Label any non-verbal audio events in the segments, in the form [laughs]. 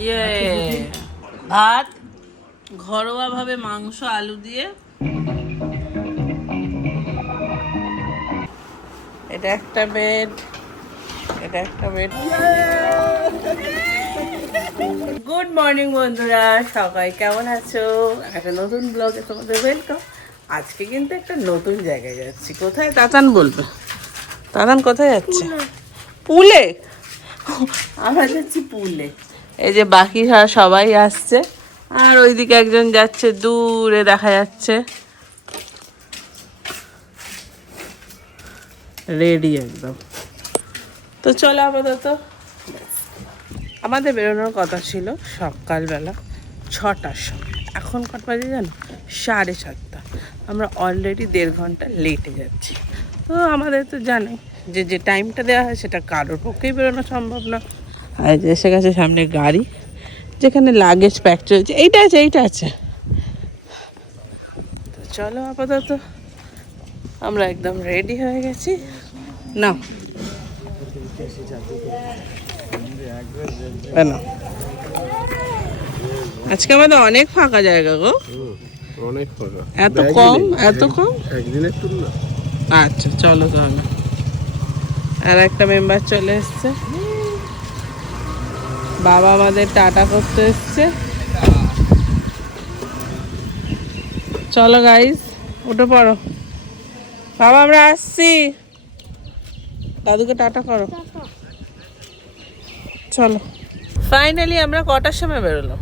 ইয়ে। ভাত ঘরোয়াভাবে মাংস আলু দিয়ে। এটা একটা বেড এটা একটা বেড গুড মর্নিং বন্ধুরা। সবাই কেমন আছো? একটা নতুন ব্লগে তোমাদের ওয়েলকাম আজকে কিন্তু একটা নতুন জায়গায় যাচ্ছি। কোথায়? তাতান বলবে। তাতান কোথায় যাচ্ছে? পুলে। আমরা যাচ্ছি পুলে। এই যে বাকি সবাই আসছে। আর ওইদিকে একজন যাচ্ছে দূরে দেখা যাচ্ছে। রেডি একদম। তো চলো আপাতত। আমাদের বেরোনোর কথা ছিল সকালবেলা ছটার সময়। এখন কত বাজে জানো? সাড়ে সাতটা। আমরা অলরেডি দেড় ঘণ্টা লেটে যাচ্ছি। তো আমাদের তো জানে যে যে টাইমটা দেওয়া হয় সেটা কারোর পক্ষেই বেরোনো সম্ভব না এসে গেছে সামনে গাড়ি যেখানে লাগেজ প্যাক চলছে। এইটা আছে এইটা আছে। তো চলো আপাতত আমরা একদম রেডি হয়ে গেছি। না কেন আজকে আমাদের অনেক ফাঁকা জায়গা গো। অনেক ফাঁকা। এত কম এত কম? একদিনের আচ্ছা চলো তাহলে। আর একটা মেম্বার চলে এসছে। বাবা আমাদের টাটা করতে এসছে। চলো গাইস উঠে পড়ো। বাবা আমরা আসছি। দাদুকে টাটা করো। চলো। ফাইনালি আমরা কটার সময় বেরোলো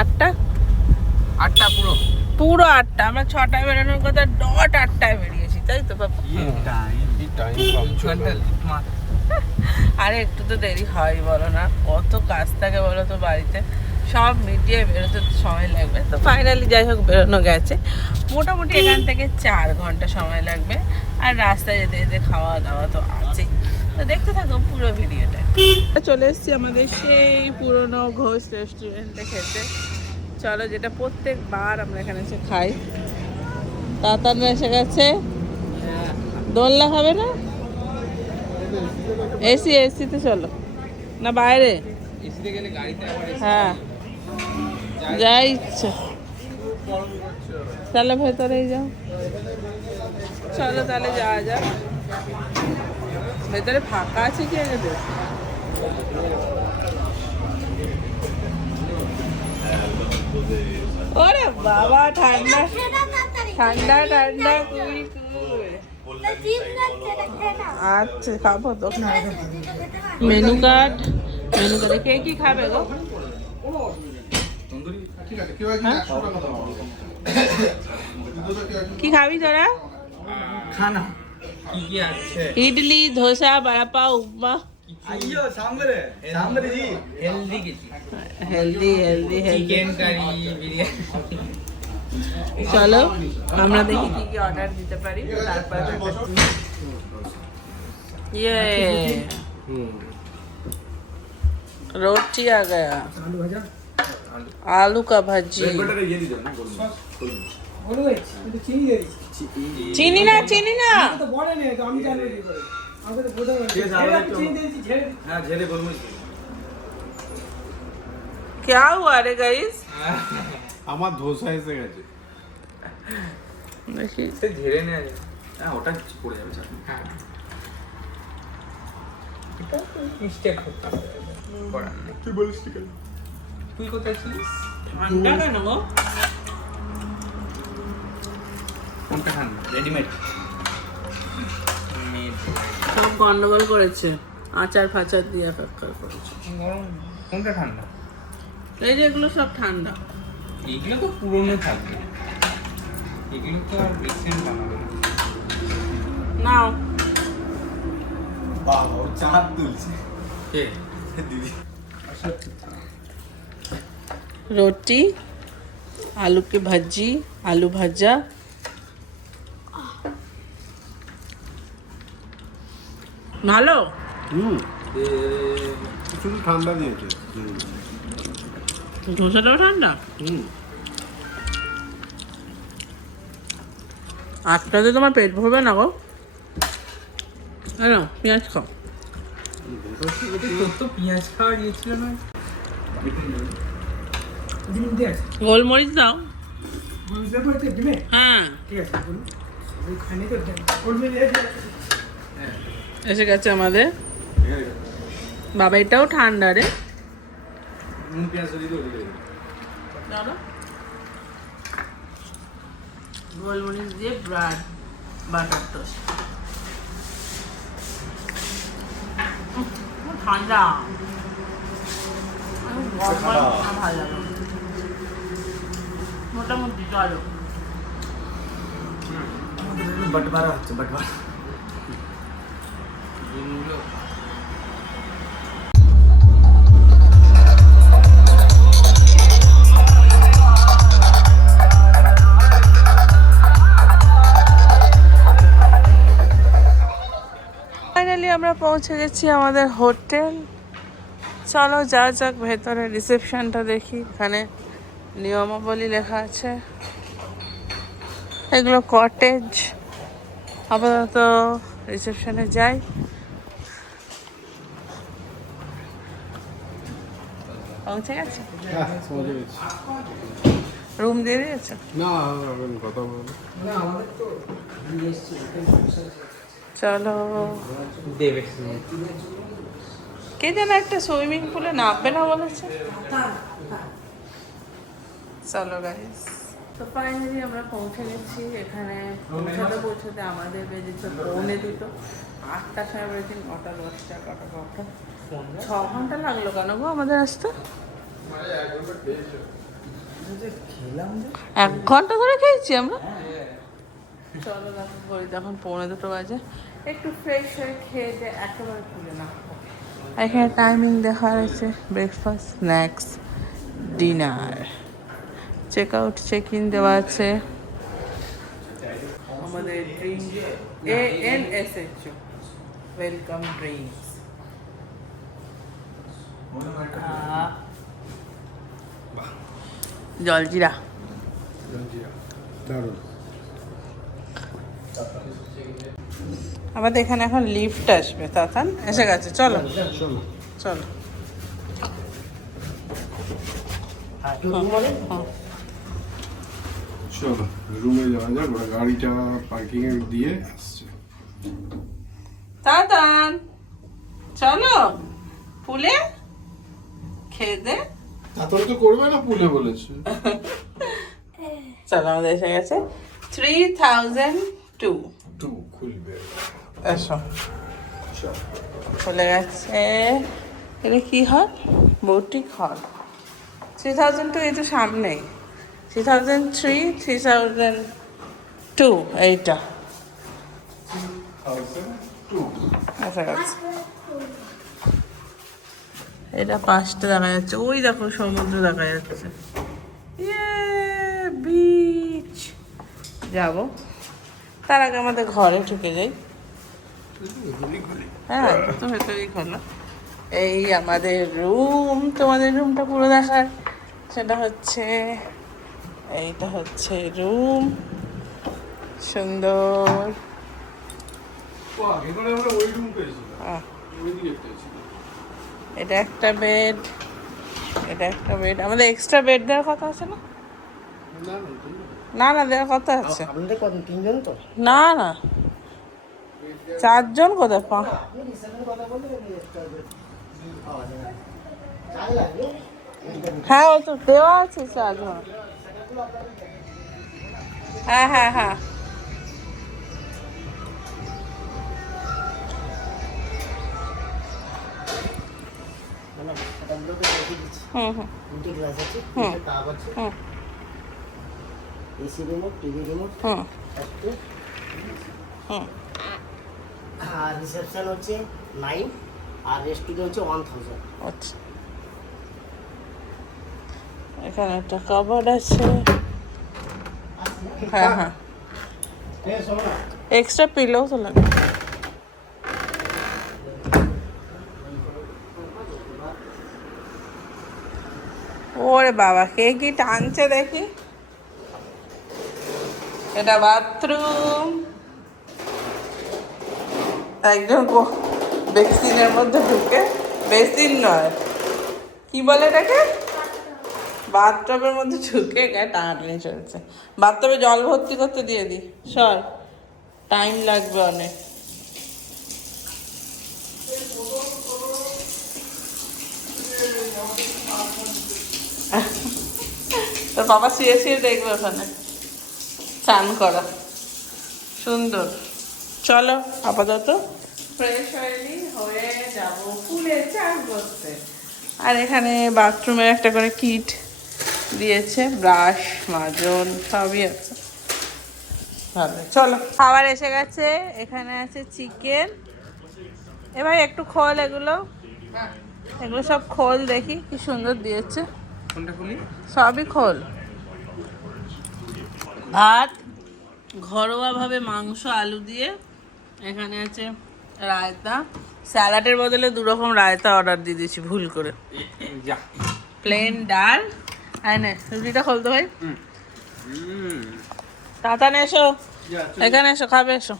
আটটা? আটটা পুরো। পুরো আটটা। আমরা ছটায় বেরোনোর কথা ডট আটটায় বেরিয়েছি তাই তো বাবা? আরে, একটু তো দেরি হয়, বলো না। কত কাজ থাকে বলো তো বাড়িতে। সব মিটিয়ে বেরোতে সময় লাগবে। তো ফাইনালি যাই হোক, বেরোনো গেছে। মোটামুটি এখান থেকে চার ঘণ্টা সময় লাগবে। আর রাস্তায় যেতে যেতে খাওয়া দাওয়া তো আছেই। তো দেখতে থাকো পুরো ভিডিওটা। চলে এসেছি আমাদের সেই পুরনো ঘোষ রেস্টুরেন্টে খেতে। চলো যেটা প্রত্যেকবার আমরা এখানে এসে খাই। তাতানো এসে গেছে। দোলনা হবে না? এসি এসিতে চলো। না বাইরে? হ্যাঁ। যা ইচ্ছা। তাহলে ভেতরেই যাও। চলো তাহলে যাওয়া যাক। ভেতরে ফাঁকা আছে কি আগে ওরে বাবা ঠান্ডা। ঠান্ডা ঠান্ডা কুই আচ্ছা খাব তো। মেনু কার্ড মেনু কার্ডে কে কি খাবে গো? কি খাবি তোরা? খানা কি কি আছে idli dosa বাড়াপা upma healthy healthy healthy chicken curry biryani. চলো আমরা দেখি কি কি অর্ডার দিতে পারি তারপরে ये रोटी आ गया आलू का भाजी চিনি না চিনি না হ্যাঁ ঝেলে গোলমরিচ क्या हुआ रे गाइस [laughs] আমার ধোসা এসে গেছে। দেখি সে ঝেড়ে নেওয়া যায়। হ্যাঁ ওটা পড়ে যাবে চাটনি এটা মিস্টেক করতে হবে। করার নেই। তুই বলিস ঠিক আছে তুই কোথায় ছিলিস? ঠান্ডা কেন গো? কোনটা ঠান্ডা রেডিমেড সব গন্ডগোল করেছে। আচার ফাচার দিয়ে করেছে। গরম। কোনটা ঠান্ডা। এই যে এগুলো সব ঠান্ডা। এগুলো তো পুরনো থাকবে এগুলো তো আর রিসেন্ট বানাবে নাও। বাবা ও চাঁদ তুলছে। কে? দিদি। রুটি আলু কি ভাজি আলু ভাজা। ভালো? হুম। ঠান্ডা দিয়েছে। ধোসাটাও ঠান্ডা? আটটাতে তোমার পেট ভরবে না গো। কেন পেঁয়াজ খাও। পেঁয়াজ খাওয়া না গোলমরিচ দাও। হ্যাঁ। এসে গেছে আমাদের। বাবা এটাও ঠান্ডা রে। নুন পেঁয়াজ দিয়ে দিও গোলমরিচ দিয়ে ব্রাড বাটার টোস্ট ঠান্ডা আমি গরম গরম খাওয়া ভালো লাগে মোটামুটি চলো बंटवारा হচ্ছে बंटवारा ফাইনালি আমরা পৌঁছে গেছি আমাদের হোটেল। চলো যা যাক ভেতরে রিসেপশনটা দেখি। এখানে নিয়মাবলী লেখা আছে। এগুলো কটেজ আপাতত রিসেপশনে যাই। পৌঁছে গেছে? রুম দিয়ে দিয়েছে? না কথা বলব। না আমাদের তো চলো। দেবে কে যেন একটা সুইমিং পুলে নামবে না বলেছে। চলো গাইস তো ফাইনালি আমরা পৌঁছে গেছি। এখানে পৌঁছাতে পৌঁছাতে আমাদের বেজেছে পৌনে দুটো। আটটা সময় বেজেছে নটা দশটা কটা কটা ছ ঘণ্টা লাগল কেন গো আমাদের আসতে? এক ঘণ্টা ধরে খেয়েছি আমরা? চলো দেখো করি তখন পৌনে দুটো বাজে। একটু ফ্রেশ হয়ে খেয়ে দিয়ে একেবারে খুলে না এখানে টাইমিং দেখা রয়েছে breakfast snacks dinner check out check in দেওয়া আছে। আমাদের drink A N S H welcome drinks jaljeera. দারুণ। আমাদের এখানে এখন লিফট আসবে তাতান। এসে গেছে চলো। চলো। চলো। হ্যাঁ। চলো রুমে যাওয়া যাক ওরা গাড়িটা পার্কিং এ দিয়ে আসছে। তাতান চলো। পুলে? খেয়ে দে। তো করবে না পুলে বলেছে। চলো আমাদের এসে গেছে। থ্রি থাউজেন্ড টু টু খুলবে। এসো। চলে। গেছে। এটা কি হল? বৌটিক হল। থ্রি থাউজেন্ড টু এই তো সামনেই। Three thousand three three thousand two এইটা। আচ্ছা আচ্ছা। এটা পাঁচটা দেখা যাচ্ছে। ওই দেখো সমুদ্র দেখা যাচ্ছে। বিচ যাব। তার আগে আমাদের ঘরে ঢুকে যাই। হ্যাঁ তো ভেতরেই খোলা এই আমাদের রুম তোমাদের রুমটা পুরো দেখার। সেটা হচ্ছে এইটা হচ্ছে রুম সুন্দর। এটা একটা বেড এটা একটা বেড আমাদের এক্সট্রা বেড দেওয়ার কথা আছে না? না না দেওয়ার কথা আছে। আপনাদের কত তিনজন তো? না না। চারজন কোথায়? পা। হ্যাঁ ও তো দেওয়া আছে চারজন। হ্যাঁ হ্যাঁ হ্যাঁ। হুম হুম। গ্লাস আছে হুম। আছে হুম এসি রিমোট টিভি রিমোট হুম। হুম। রিসেপশন হচ্ছে নাইন আর রেস্টুরেন্ট হচ্ছে ওয়ান থাউজেন্ড আচ্ছা। এখানে একটা কাবার্ড আছে। হ্যাঁ হ্যাঁ। এক্সট্রা পিলো তো লাগে ওরে বাবা, কে কি টানছে দেখি? এটা বাথরুম একজন বেসিনের মধ্যে ঢুকে বেসিন নয়। কি বলে এটাকে? বাথটবের মধ্যে ঢুকে গায়ে টানাটানি চলছে। বাথটবে জল ভর্তি করতে দিয়ে দিই সর টাইম লাগবে অনেক। তোর বাবা শুয়ে শুয়ে দেখবে ওখানে। চান করা। সুন্দর। চলো আপাতত। ফ্রেশ হয়নি হয়ে যাব। ফুলে চান করতে আর এখানে বাথরুমের একটা করে কিট দিয়েছে ব্রাশ মাজন সবই আছে। ভালো চলো। খাবার এসে গেছে এখানে আছে চিকেন এ ভাই একটু খোল এগুলো। এগুলো সব খোল দেখি কি সুন্দর দিয়েছে। সবই খোল। ভাত ঘরোয়াভাবে মাংস আলু দিয়ে এখানে আছে রায়তা। স্যালাডের বদলে দু রকম রায়তা অর্ডার দিয়ে দিয়েছি ভুল করে। যা। প্লেন ডাল। না রুটিটা খোলতো ভাই। হুম। তাতানে এসো। এখানে এসো খাবে এসো।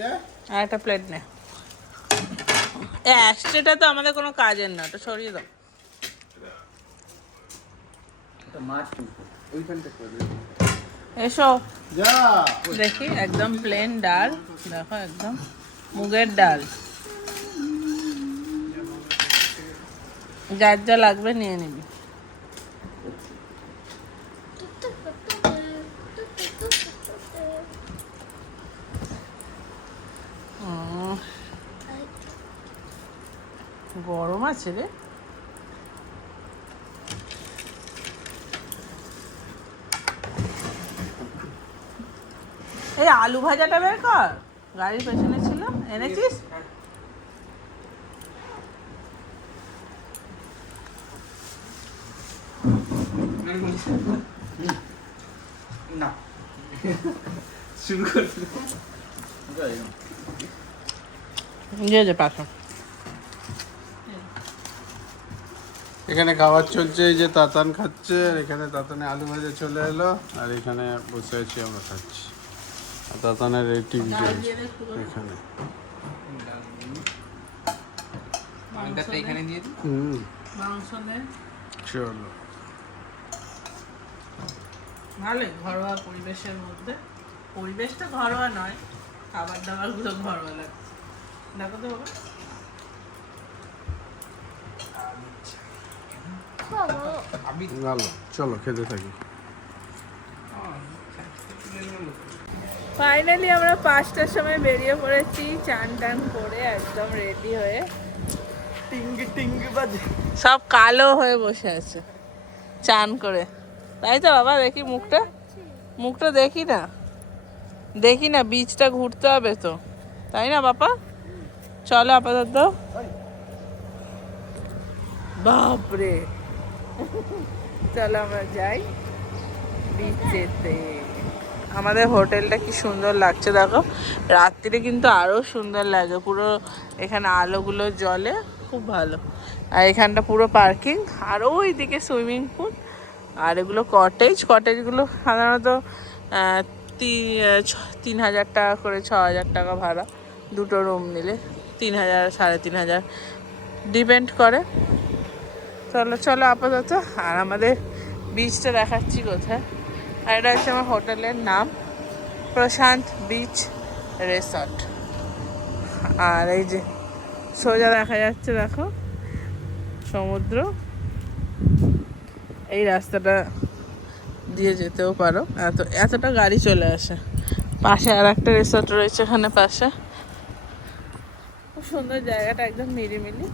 যা। আর একটা প্লেট নে। অ্যাস্ট্রেটা তো আমাদের কোনো কাজের না ওটা সরিয়ে দাও। মাছ ওইখানটা এসো। দেখি একদম প্লেন ডাল। দেখো একদম মুগের ডাল। যার যা লাগবে নিয়ে নিবি। গরম আছে রে। এই আলু ভাজাটা বের কর। গাড়ির পেছনে ছিল। এনেছিস? না। শুরু করে। যে যে পাশো। এখানে খাবার চলছে এই যে তাতান খাচ্ছে আর এখানে তাতানে আলু ভাজা চলে এলো আর এখানে বসে আছি আমরা খাচ্ছি। তাতানের এই টিভি এখানে। মাংসটা এখানে দিয়ে দিই? হুম। মাংস দে। চলো। ভালোই ঘরোয়া পরিবেশের মধ্যে। পরিবেশটা ঘরোয়া নয় খাবার দাবারগুলো ঘরোয়া লাগছে। দেখো তো বাবা। ভালো চলো খেতে থাকি। ফাইনালি আমরা পাঁচটার সময় বেরিয়ে পড়েছি চান টান করে একদম রেডি হয়ে। টিঙ্গি টিঙ্গি বাজে। সব কালো হয়ে বসে আছে চান করে। তাই তো বাবা দেখি মুখটা? মুখটা দেখি না। দেখি না বীজটা ঘুরতে হবে তো। তাই না বাবা? চলো আপাতত। বাপরে। চলো আমরা যাই বিচেতে আমাদের হোটেলটা কি সুন্দর লাগছে দেখো। রাত্রিরে কিন্তু আরও সুন্দর লাগে, পুরো এখানে আলোগুলো জলে খুব ভালো। আর এখানটা পুরো পার্কিং, আর ওইদিকে সুইমিং পুল, আর এগুলো কটেজ কটেজগুলো সাধারণত তিন হাজার টাকা করে, ছ হাজার টাকা ভাড়া, দুটো রুম নিলে, তিন হাজার, সাড়ে তিন হাজার ডিপেন্ড করে। চলো চলো আপাতত, আর আমাদের বিচটা দেখাচ্ছি কোথায়? আর এটা হচ্ছে আমার হোটেলের নাম, প্রশান্ত বিচ রিসর্ট। আর এই যে সোজা দেখা যাচ্ছে, দেখো, সমুদ্র। এই রাস্তাটা দিয়ে যেতেও পারো। এত, এতটা গাড়ি চলে আসে। পাশে আর একটা রিসর্ট রয়েছে এখানে পাশে। খুব সুন্দর জায়গাটা, একদম নিরিমিলি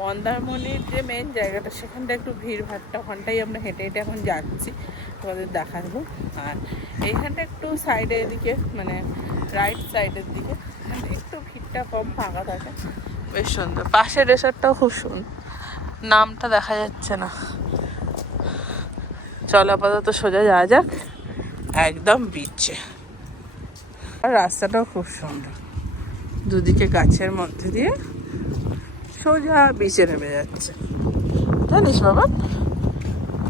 মন্দারমণির যে মেন জায়গাটা, সেখানটা একটু ভিড় ভাট্টা ওখানটাই আমরা হেঁটে হেঁটে এখন যাচ্ছি। তোমাদের দেখাবো। আর এইখানটা একটু সাইডে এদিকে মানে রাইট সাইডের দিকে একটু ভিড়টা কম, ফাঁকা থাকে। বেশ সুন্দর। পাশের রেসর্টটাও খুব সুন্দর নামটা দেখা যাচ্ছে না। চল আপাতত সোজা যাওয়া যাক। একদম বিচে আর রাস্তাটাও খুব সুন্দর। দুদিকে গাছের মধ্যে দিয়ে সোজা বিচে নেমে যাচ্ছে। জানিস বাবা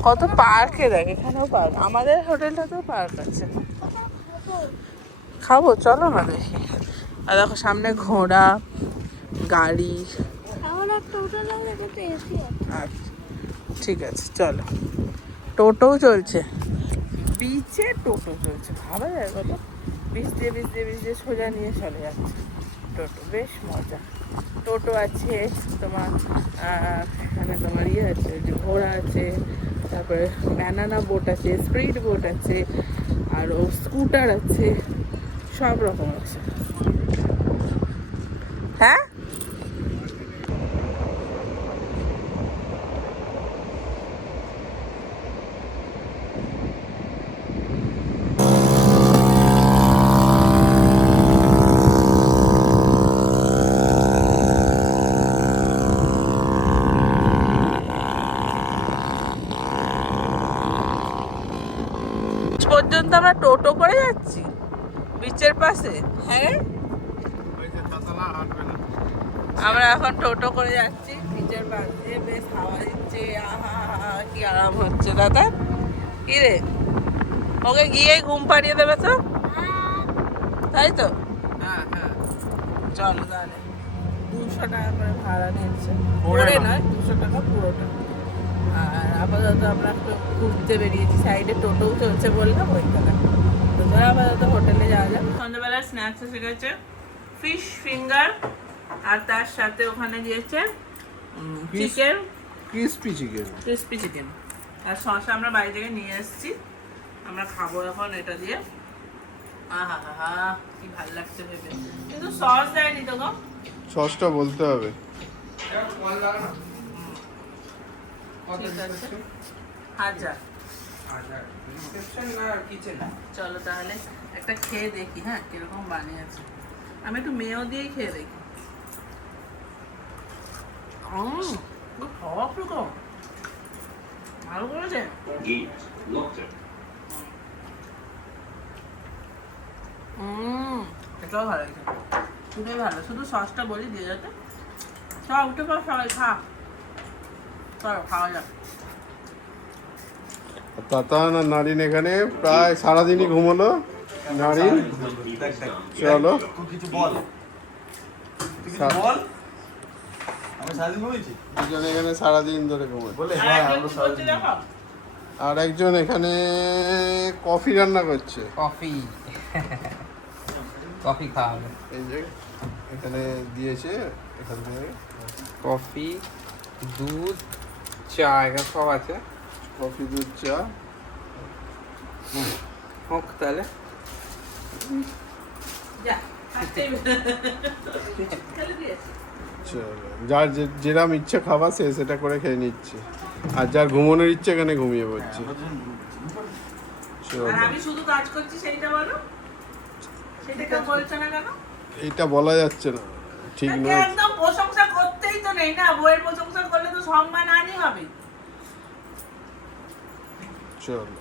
কত পার্কে দেখ এখানেও পার্ক আমাদের হোটেলটাতেও পার্ক আছে। খাব চলো না দেখি। আর দেখো সামনে ঘোড়া গাড়ি। আচ্ছা ঠিক আছে চলো। টোটোও চলছে। বিচে টোটো চলছে ভালো যায় বলো বিচ দিয়ে বিচ দিয়ে বিচ দিয়ে সোজা নিয়ে চলে যাচ্ছে। টোটো বেশ মজা। টোটো আছে, তোমার মানে তোমার ইয়ে আছে, যে ঘোড়া আছে, তারপরে ব্যানানা বোট আছে স্প্রিড বোট আছে, আর ও স্কুটার আছে, সব রকম আছে। হ্যাঁ? পর্যন্ত আমরা টোটো করে যাচ্ছি। বিচের পাশে হ্যাঁ? আমরা এখন টোটো করে যাচ্ছি বিচের পাশে। বেশ হাওয়া দিচ্ছে আহা কি আরাম হচ্ছে দাদা। কি রে? ওকে গিয়ে ঘুম পাড়িয়ে দেবে তো? তাই তো? হ্যাঁ হ্যাঁ চলো তাহলে। দুশো টাকা করে ভাড়া নিচ্ছে করে নয় দুশো টাকা পুরোটা। আর আপাতত আমরা একটু ঘুরতে বেরিয়েছি সাইডে টোটোও চলছে বললাম ওইখানে তো ধরো আপাতত হোটেলে যাওয়া যাক। সন্ধ্যাবেলা স্ন্যাক্স এসে গেছে ফিশ ফিঙ্গার আর তার সাথে ওখানে দিয়েছে chicken crispy chicken crispy chicken আর শসা আমরা বাড়ি থেকে নিয়ে এসেছি আমরা খাব এখন এটা দিয়ে। আহা হা হা কি ভালো লাগছে ভেবে। কিন্তু সস দেয়নি তো গো। সসটা বলতে হবে। হাজার। চলো তাহলে একটা খেয়ে দেখি হ্যাঁ? কীরকম বানিয়েছে। আমি একটু মেয়েও দিয়েই খেয়ে দেখি। উম, সব রকম ভালো করেছে? এটাও ভালো লাগছে খুবই ভালো শুধু সসটা বলি দিয়ে যেতে। সব উঠে পর সবাই খা। তাতান আর নারিন এখানে প্রায় সারাদিনই ঘুমোলো। নারিন চলো। দুজন এখানে সারাদিন ধরে হ্যাঁ আর একজন এখানে কফি রান্না করছে। কফি। কফি খাওয়া হবে এই যে এখানে দিয়েছে এখান থেকে। কফি দুধ চা এগুলো সব আছে। কফি দুধ চা। হোক তাহলে। যার যে- যেরাম ইচ্ছে খাবার সে সেটা করে খেয়ে নিচ্ছে। আর যার ঘুমানোর ইচ্ছে এখানে ঘুমিয়ে পড়ছে। চলো আর আমি শুধু কাজ করছি সেইটা বলো। সেটা কেউ বলছে না কেন? এইটা বলা যাচ্ছে না। ঠিক নয়। একদম প্রশংসা করতেই তো নেই না বইয়ের প্রশংসা করলে তো সম্মান আনি হবে। চলো।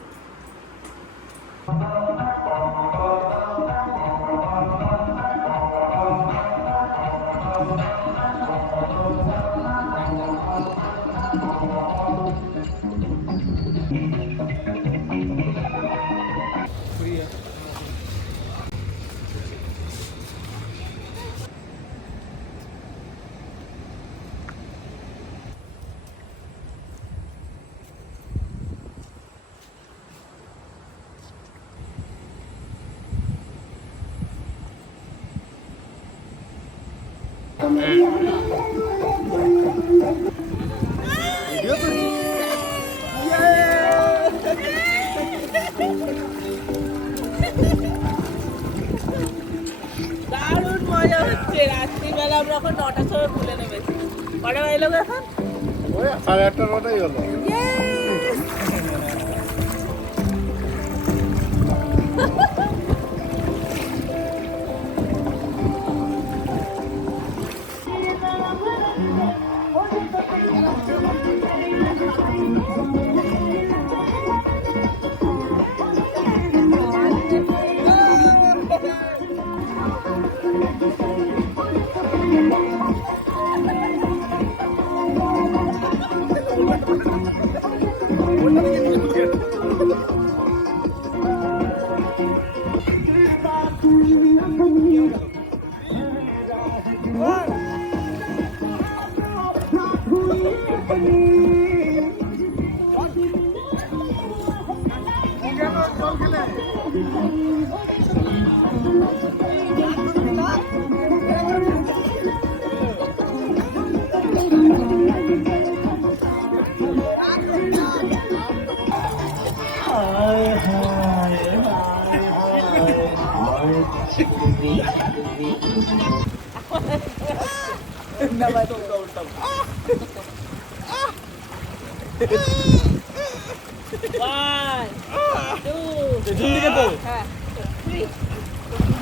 মজা হচ্ছে। রাত্রিবেলা আমরা এখন নটার সময় খুলে নেমেছি। কটা বাজলো এখন? ওই সাড়ে আটটা নটাই হলো।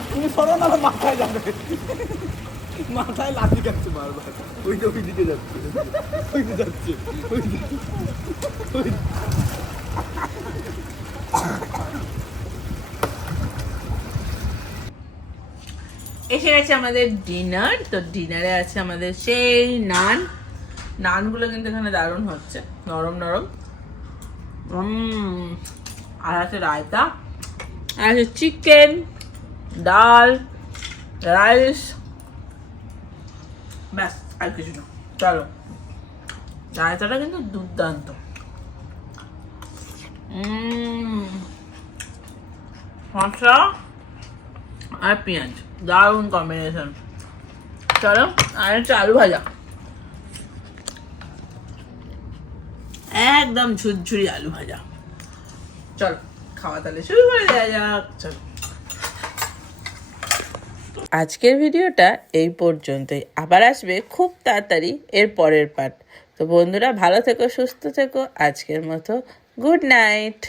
তুমি সরো না মাথায় যাবে মাথায় লাঠি কাটছে বারবার ওইটা ওই দিকে যাচ্ছে ওই দিকে যাচ্ছে ওই এসে গেছে আমাদের ডিনার তো ডিনারে আছে আমাদের সেই নান। নানগুলো কিন্তু এখানে দারুণ হচ্ছে, নরম নরম। আর আছে রায়তা, আর আছে চিকেন ডাল রাইস ব্যাস, আর কিছু না। চলো। রায়তাটা কিন্তু দুর্দান্ত। আর পেঁয়াজ। দারুণ কম্বিনেশন চলো, আর একটা আলু ভাজা। একদম ঝুরঝুরি আলু ভাজা। চলো, খাওয়া তাহলে শুরু করে দেওয়া যাক, চলো। আজকের ভিডিওটা এই পর্যন্তই। আবার আসবে খুব তাড়াতাড়ি এর পরের পার্ট তো বন্ধুরা, ভালো থেকো, সুস্থ থেকো। আজকের মতো গুড নাইট